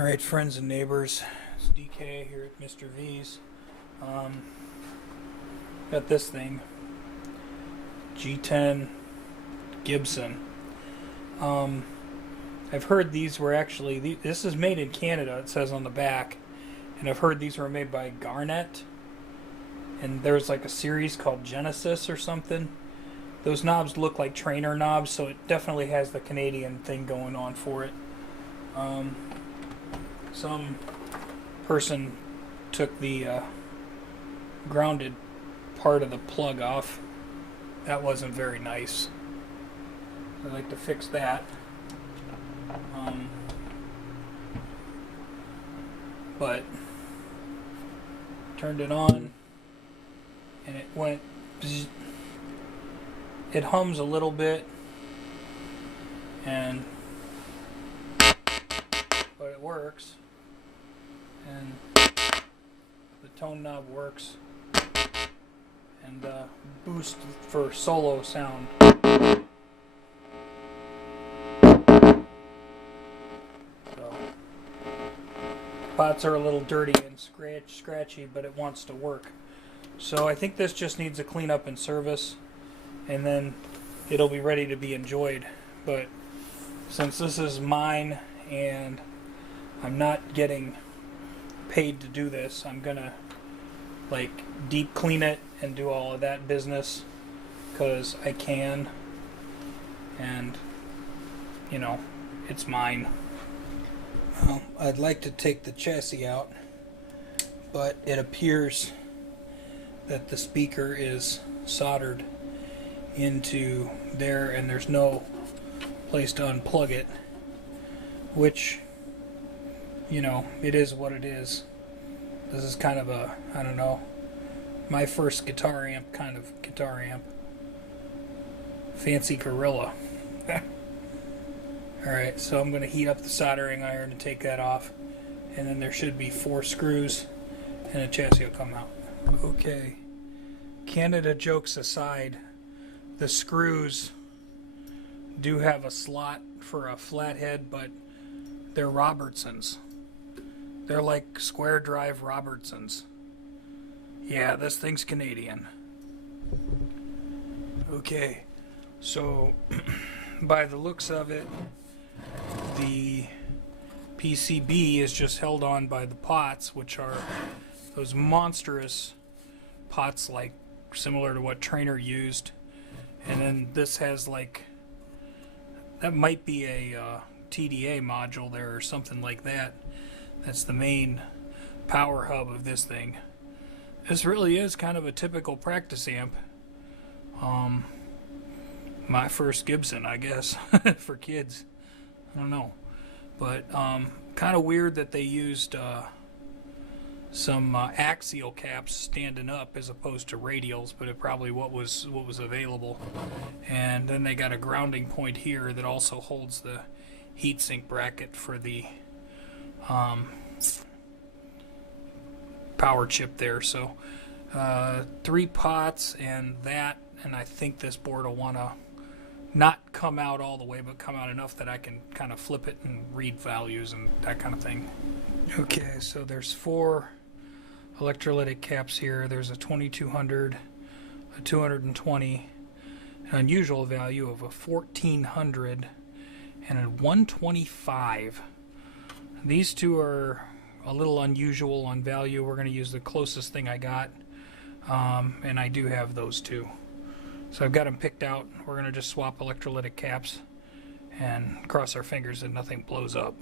Alright, friends and neighbors, it's DK here at Mr. V's. Got this thing, G10 Gibson. I've heard these were actually, this is made in Canada, it says on the back, and I've heard these were made by Garnett, and there's like a series called Genesis or something. Those knobs look like trainer knobs, so it definitely has the Canadian thing going on for it. Some person took the grounded part of the plug off. That wasn't very nice. I'd like to fix that. But turned it on and it went bzz. It hums a little bit, but it works, and the tone knob works, and boost for solo sound. So pots are a little dirty and scratchy, but it wants to work. So I think this just needs a cleanup and service, and then it'll be ready to be enjoyed. But since this is mine and I'm not getting paid to do this, I'm gonna like deep clean it and do all of that business because I can, and you know, it's mine. Well, I'd like to take the chassis out, but it appears that the speaker is soldered into there and there's no place to unplug it, which, you know, it is what it is. This is kind of a, I don't know, my first guitar amp kind of guitar amp. Fancy Gorilla. Alright, so I'm going to heat up the soldering iron to take that off, and then there should be 4 screws and a chassis will come out. Okay, Canada jokes aside, the screws do have a slot for a flathead, but they're Robertsons. They're like square drive Robertsons. Yeah, this thing's Canadian. Okay, so by the looks of it, the PCB is just held on by the pots, which are those monstrous pots, like similar to what Trainer used. And then this has like, that might be a TDA module there or something like that. That's the main power hub of this thing. This really is kind of a typical practice amp. My first Gibson, I guess, for kids. I don't know. But kind of weird that they used some axial caps standing up as opposed to radials, but it probably what was available. And then they got a grounding point here that also holds the heatsink bracket for the power chip there. So 3 pots and that, and I think this board will want to not come out all the way, but come out enough that I can kind of flip it and read values and that kind of thing. Okay, so there's 4 electrolytic caps here. There's a 2200, a 220, an unusual value of a 1400, and a 125. These 2 are a little unusual on value. We're going to use the closest thing I got, and I do have those 2. So I've got them picked out. We're going to just swap electrolytic caps and cross our fingers that nothing blows up.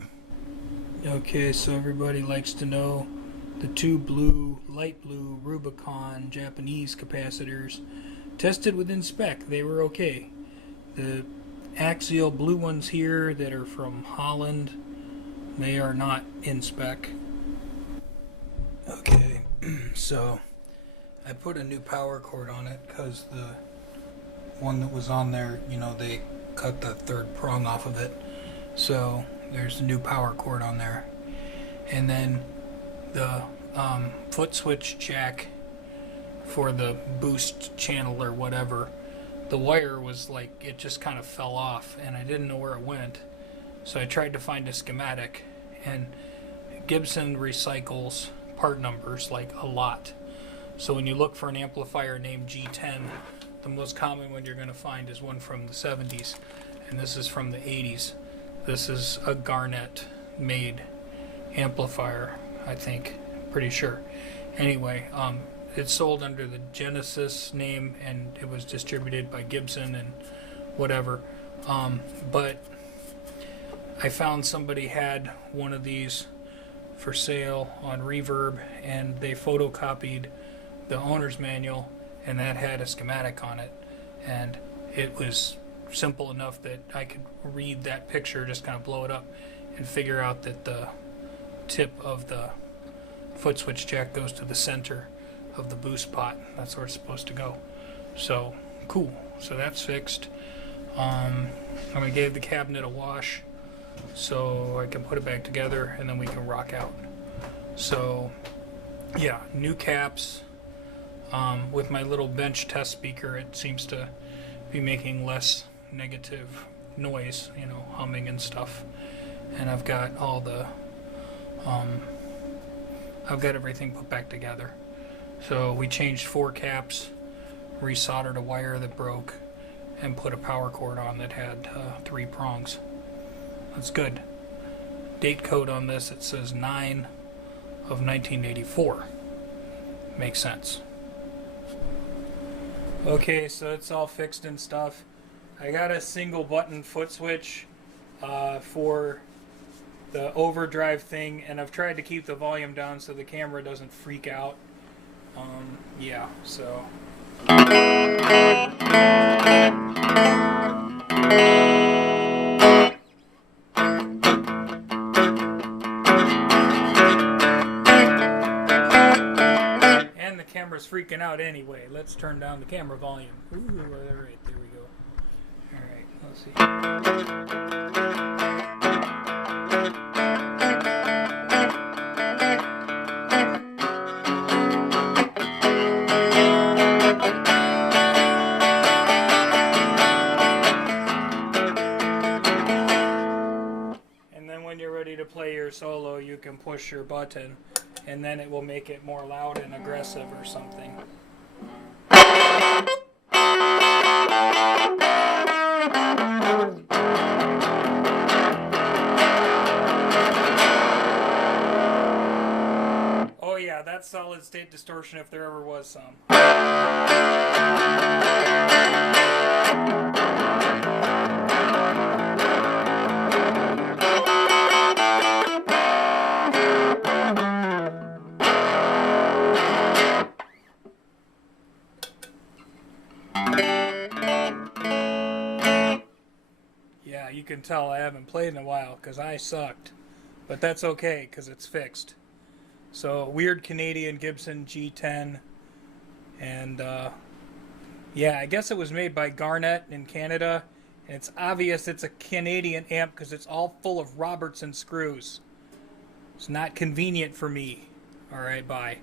Okay, so everybody likes to know the 2 blue, light blue Rubicon Japanese capacitors tested within spec. They were okay. The axial blue ones here that are from Holland, they are not in spec. Okay, so I put a new power cord on it because the one that was on there, you know, they cut the 3rd prong off of it. So there's a new power cord on there. And then the foot switch jack for the boost channel or whatever, the wire was like, it just kind of fell off and I didn't know where it went. So I tried to find a schematic, and Gibson recycles part numbers like a lot. So when you look for an amplifier named G10, the most common one you're going to find is one from the 70s, and this is from the 80s. This is a Garnett made amplifier, I think, pretty sure. Anyway, it's sold under the Genesis name, and it was distributed by Gibson and whatever. But I found somebody had one of these for sale on Reverb, and they photocopied the owner's manual, and that had a schematic on it, and it was simple enough that I could read that picture, just kind of blow it up, and figure out that the tip of the foot switch jack goes to the center of the boost pot. That's where it's supposed to go. So cool. So that's fixed. I'm gonna give the cabinet a wash so I can put it back together, and then we can rock out. So yeah, new caps. With my little bench test speaker, it seems to be making less negative noise, you know, humming and stuff. And I've got all the I've got everything put back together. So we changed 4 caps, resoldered a wire that broke, and put a power cord on that had 3 prongs. That's good. Date code on this, it says 9 of 1984. Makes sense. Okay, so it's all fixed and stuff. I got a single button foot switch for the overdrive thing, and I've tried to keep the volume down so the camera doesn't freak out. Yeah, so. And the camera's freaking out anyway. Let's turn down the camera volume. Ooh, alright, there we go. Alright, let's see. To play your solo, you can push your button, and then it will make it more loud and aggressive or something. Oh yeah, that's solid state distortion if there ever was some. Yeah, you can tell I haven't played in a while because I sucked. But that's okay because it's fixed. So, weird Canadian Gibson G10. And, yeah, I guess it was made by Garnett in Canada. And it's obvious it's a Canadian amp because it's all full of Robertson screws. It's not convenient for me. Alright, bye.